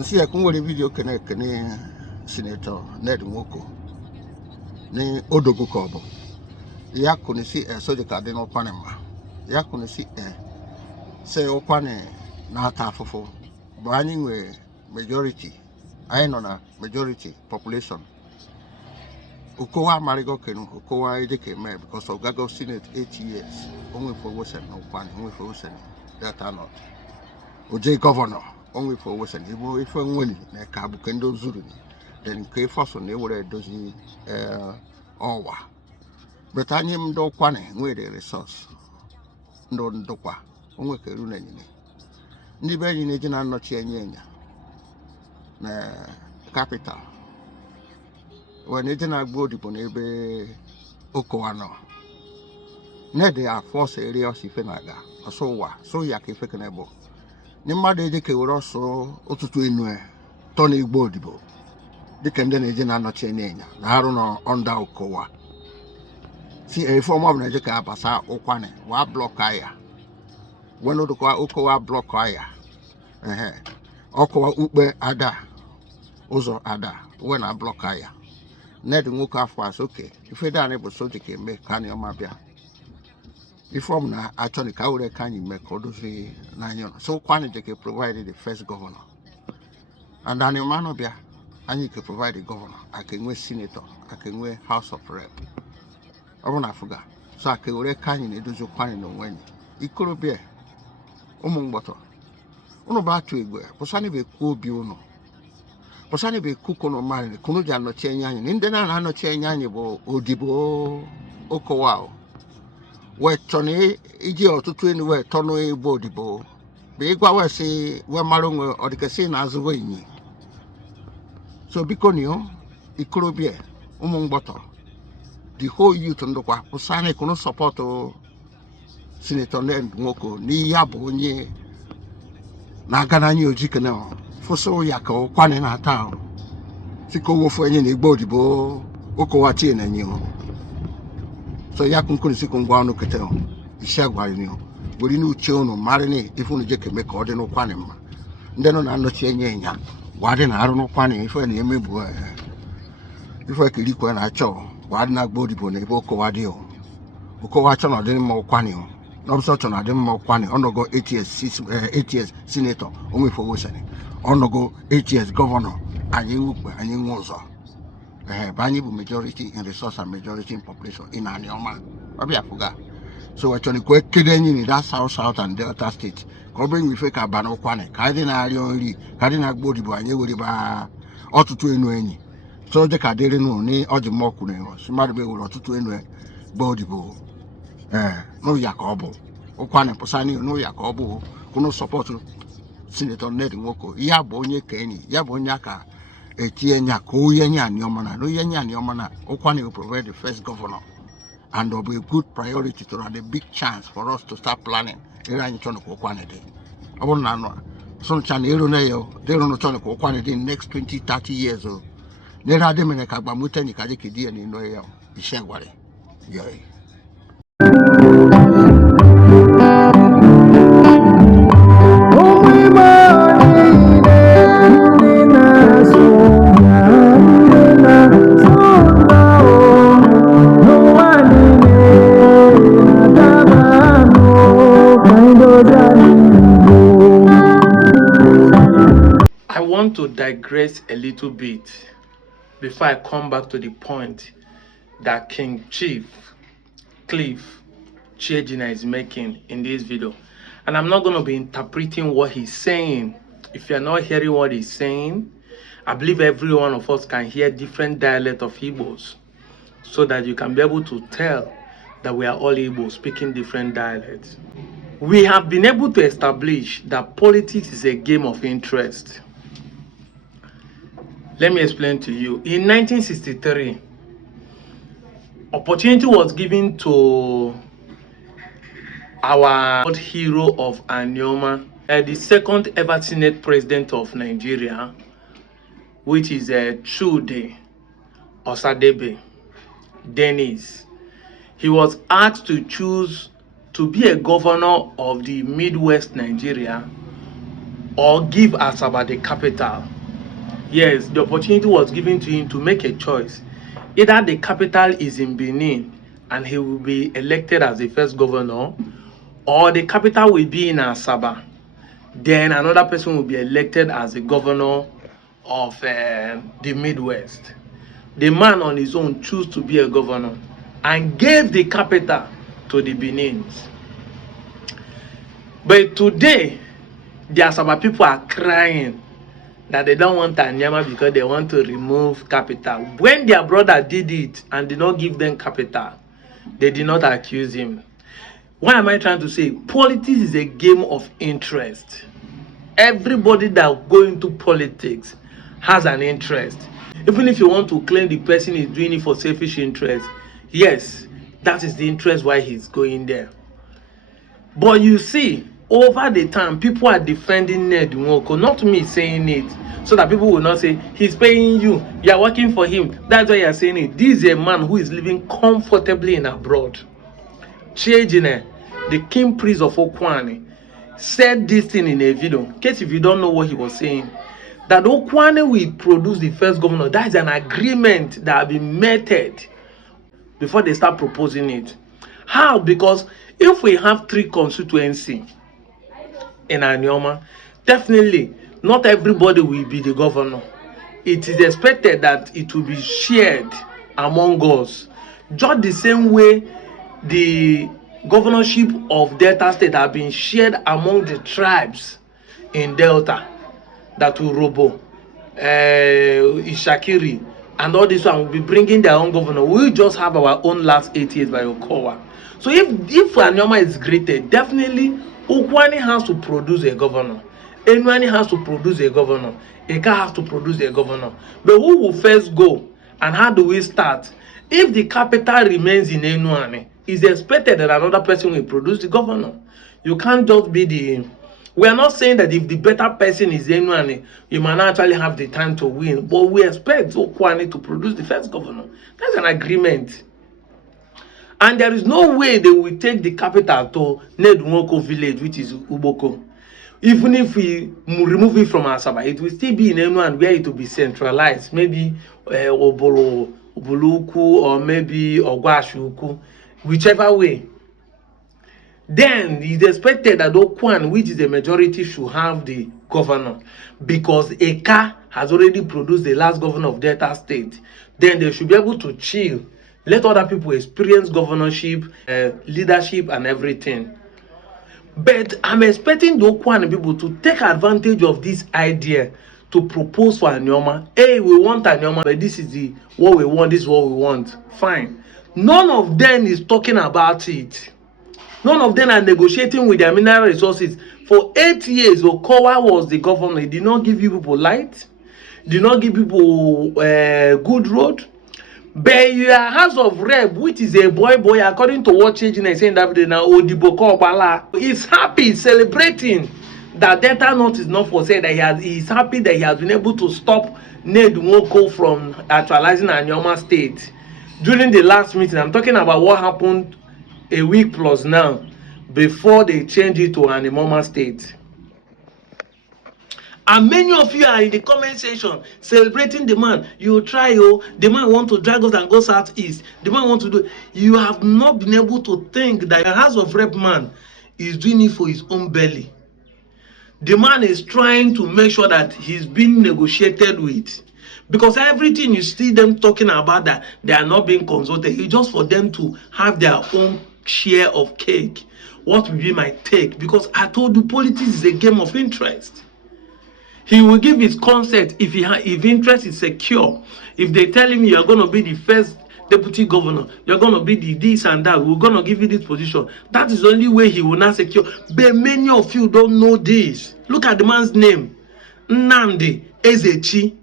See, I come with a video connect Senator Ned Nwoko ni Odogu Kobo. Ya kuni si soja ka no Panama. Ya kuni si say Okwane na ata afofo. Bani we majority. I know na majority population. Ukowa marigo kenu, Ukowa edeke me because of Gago Senate 8 years. Only for Western Okwane, only for Western. That are not. Oje governor, only for Western. If we're winning, na Kabukendo Zulu. Then K first on they were doing Owa. But I am do Kwane, where the resource. No Dokwa, only Keruna. Nibe in a general not Chenya. Na capital. When a general body upon Ebe Okowano. Nede are force areas if enaga, or so yaki fekanebo. Nimma de ke were also otutu enue, Tony Bodibo. The Kenden agent are not changing. Naruno under Okowa. See a form of Najaka Basa Okwane, wa block aya. When Okowa block aya. Okowa Ube Ada, Ozo Ada, when I block aya. Ned Muka was okay. If you don't able so to make can your mabia. If I'm not actually Kaure can you make Odosi Nanyon. So Kwanijake provided the first governor. And then your manobia, and you can provide the governor. I can wear senator, I can wear House of Rep. I want to forget. So I can wear canyon, it does your quan no when. It could be among butter. Ono back to Igwe, Posani be cool buno. Posani be cook on man, Kunuja no chanyan, in the Nana no chanyan, Odibo, Okowao. Where Tony, Idio to twin where Tono Bodibo. Be Igwa say where Malungo or the casino as winning. So Biconio, it could be among butter. The whole youth on the Kwa, Posani could not support Senator Ned Nwoko, ni Yabo, ni Naganani Ojikano, for so Yako, Kwane na town. Siko for any bodibo, Okowati and you. So Yakun couldn't see Kongwano Katel, Ishagwani, will you know Chono, Marine, if only Jake make ordinary Quanima. Then on not changing. Why didn't I don't know Quani if any me boy? If I could equal a chow, why not bodibo, Neboko Wadio? Ukowachon or didn't more Quanio. No such on a demo Quani, on go 8 years, 8 years senator, only for Wishing. On go 8 years governor, and you was Bani majority in resource and majority in population in Anioma. Maybe I forgot. So actually, quite kidding in that south and Delta state. Covering with fake Abano Quane, Cardinal only, Cardinal Bodibo, and you would buy or to twin any. So the Cadino, ni or the Mokune, she might be able to twin Bodibo. No Yacobo. Okwane Posani, no Yacobo, who no support Senator Ned Nwoko. Yabonye Kenny, Yabonyaka, a Tienya, Koyanya, Yomana, no Yanya, Yomana. Okwane will provide the first governor. And there will be a good priority to run a big chance for us to start planning. Iran Chon Okwane Day. I want to know. Some Chan Eroneo, they don't know Chon Okwane Day next 20, 30 years old. Nera de Meneka Bamutani Kajiki and in Noel, Ishagwari. Yay. I want to digress a little bit before I come back to the point that King Cliff Chiejina is making in this video. And I'm not going to be interpreting what he's saying. If you're not hearing what he's saying, I believe every one of us can hear different dialect of Igbos so that you can be able to tell that we are all Igbos speaking different dialects. We have been able to establish that politics is a game of interest. Let me explain to you. In 1963, opportunity was given to our hero of Anioma, the second ever Senate President of Nigeria, which is Chude Osadebe Dennis. He was asked to choose to be a governor of the Midwest Nigeria or give Asaba the capital. Yes, the opportunity was given to him to make a choice. Either the capital is in Benin and he will be elected as the first governor, or the capital will be in Asaba. Then another person will be elected as the governor of the Midwest. The man on his own chose to be a governor and gave the capital to the Benins. But today, the Asaba people are crying that they don't want Anyama because they want to remove capital. When their brother did it and did not give them capital, they did not accuse him. What am I trying to say? Politics is a game of interest. Everybody that go into politics has an interest. Even if you want to claim the person is doing it for selfish interest, yes, that is the interest why he's going there. But you see, over the time, people are defending Ned Nwoko, not me saying it, so that people will not say, he's paying you, you are working for him. That's why you are saying it. This is a man who is living comfortably in abroad. Chiejine, the king priest of Okwane, said this thing in a video. In case if you don't know what he was saying, that Okwane will produce the first governor. That is an agreement that has been meted before they start proposing it. How? Because if we have 3 constituencies in Anioma, definitely not everybody will be the governor. It is expected that it will be shared among us, just the same way the governorship of Delta State have been shared among the tribes in Delta, that Urobo, Ishakiri, and all this one will be bringing their own governor. We just have our own last 8 years by Okowa. So if Anyoma is greater, definitely Ukwani has to produce a governor. Enuani has to produce a governor. Eka has to produce a governor. But who will first go? And how do we start? If the capital remains in Enuani, it's expected that another person will produce the governor. You can't just be the... We are not saying that if the better person is Enuani, you might not actually have the time to win. But we expect Okwani to produce the first governor. That's an agreement. And there is no way they will take the capital to Ned Nwoko village, which is Uboko. Even if we remove it from Asaba, it will still be in Enuan where it will be centralized. Maybe Oboluku or maybe Ogwashuku, whichever way. Then it is expected that Okwan, which is the majority, should have the governor, because Eka has already produced the last governor of Delta State. Then they should be able to chill, let other people experience governorship, leadership, and everything. But I'm expecting the Okwan people to take advantage of this idea to propose for Anyoma. Hey, we want Anyoma, but this is what we want. This is what we want. Fine. None of them is talking about it. None of them are negotiating with their mineral resources. For 8 years, Okowa was the governor. He did not give you people light. Did not give people good road. But your House of Rep, which is a boy, according to what Chejina is saying that day now, Odiboko Obala, is happy, celebrating that Delta North is not for sale. That he's happy that he has been able to stop Ned Nwoko from actualizing Anyoma State. During the last meeting, I'm talking about what happened a week plus now, before they change it to Animoma State. And many of you are in the comment section celebrating the man. You try, the man want to drag us and go southeast. The man want to do. You have not been able to think that the House of Rep man is doing it for his own belly. The man is trying to make sure that he's being negotiated with. Because everything you see them talking about, that they are not being consulted, it's just for them to have their own share of cake. What will be my take? Because I told you, politics is a game of interest. He will give his consent if interest is secure. If they tell him you're going to be the first deputy governor, you're going to be the this and that, we're going to give you this position. That is the only way he will not secure. But many of you don't know this. Look at the man's name. Nnamdi Ezechi.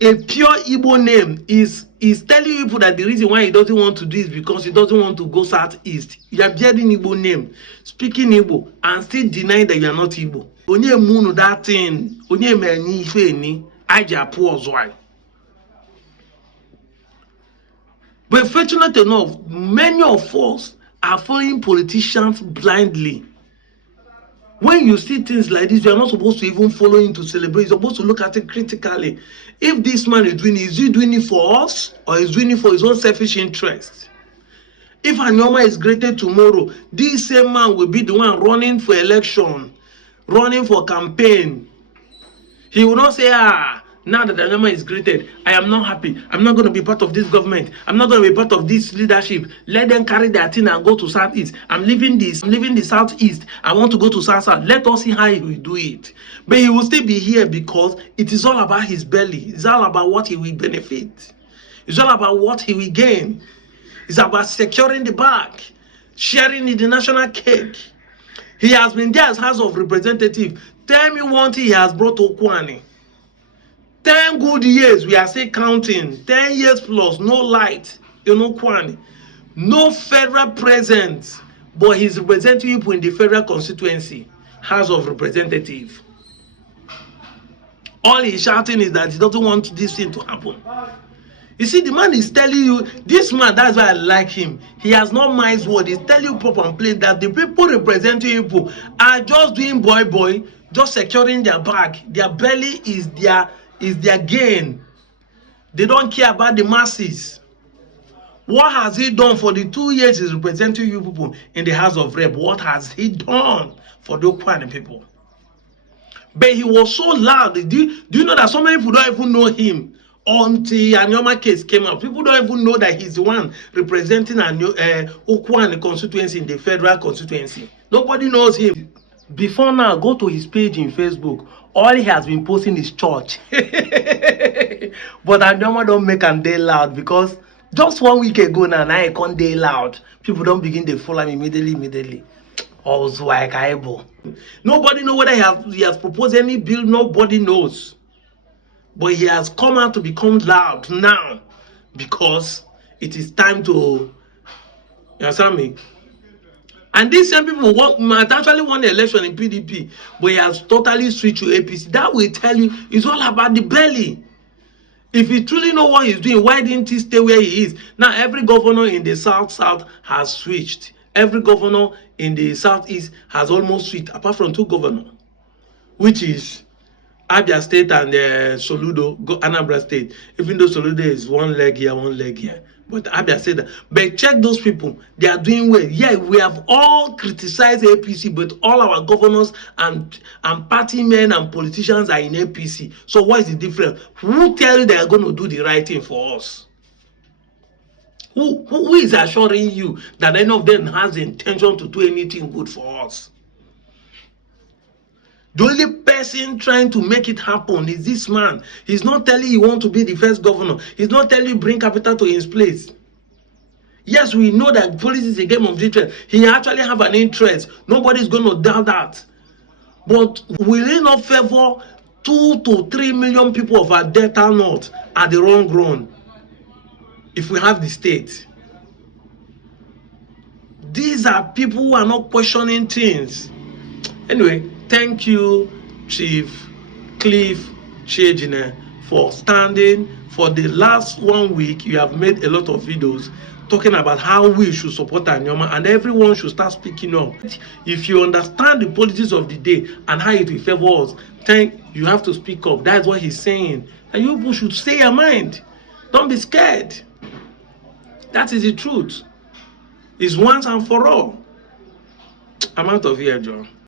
A pure Igbo name is telling people that the reason why he doesn't want to do is because he doesn't want to go southeast. You are bearing Igbo name, speaking Igbo, and still denying that you are not Igbo. Onye munu that thing, onye meni ife ni, aja poor zwai. But fortunate enough, many of us are following politicians blindly. When you see things like this, you are not supposed to even follow him to celebrate. You're supposed to look at it critically. If this man is he doing it for us, or is doing it for his own selfish interest? If Anyoma is greater tomorrow, this same man will be the one running for election, running for campaign. He will not say, now that Anyoma is greeted, I am not happy. I'm not going to be part of this government. I'm not going to be part of this leadership. Let them carry their thing and go to Southeast. I'm leaving the Southeast. I want to go to South. Let us see how he will do it. But he will still be here because it is all about his belly. It's all about what he will benefit. It's all about what he will gain. It's about securing the bag, sharing in the national cake. He has been there as House of Representative. Tell me one thing he has brought to Okwani. 10 good years, we are still counting. 10 years plus, no light in Okwani. No federal presence, but he's representing people in the federal constituency, House of Representative. All he's shouting is that he doesn't want this thing to happen. You see, the man is telling you, this man, that's why I like him. He has not minds word. He's telling you proper and plain that the people representing people are just doing boy, just securing their bag. Their belly is their gain. They don't care about the masses. What has he done for the 2 years he's representing you people in the House of Rep? What has he done for the Okwani people? But he was so loud. Do you know that so many people don't even know him? Until Anyoma case came out, people don't even know that he's the one representing Okwani constituency in the federal constituency. Nobody knows him. Before now, go to his page in Facebook. All he has been posting is church. But Anyoma don't make him day loud because just 1 week ago now I can't day loud. People don't begin to follow him immediately. Also, like Aibo. Nobody know whether he has proposed any bill. Nobody knows. But he has come out to become loud now because it is time to, you understand me? And these same people might actually won the election in PDP, but he has totally switched to APC. That will tell you it's all about the belly. If he truly know what he's doing, why didn't he stay where he is? Now every governor in the South has switched. Every governor in the Southeast has almost switched, apart from 2 governors, which is Abia State and Soludo, Anambra State. Even though Soludo is 1 leg here, 1 leg here. But Abia State, but check those people. They are doing well. Yeah, we have all criticized APC, but all our governors and party men and politicians are in APC. So what is the difference? Who tell you they are going to do the right thing for us? Who is assuring you that any of them has the intention to do anything good for us? The only person trying to make it happen is this man. He's not telling you want to be the first governor. He's not telling you bring capital to his place. Yes, we know that politics is a game of interest. He actually have an interest. Nobody's going to doubt that. But will he not favor 2 to 3 million people of our Delta North at the wrong run if we have the state? These are people who are not questioning things. Anyway, thank you, Chief Cliff Chejine, for standing. For the last 1 week, you have made a lot of videos talking about how we should support Anyoma, and everyone should start speaking up. If you understand the politics of the day and how it will favor us, then you have to speak up. That's what he's saying. And you people should say your mind. Don't be scared. That is the truth. It's once and for all. I'm out of here, John.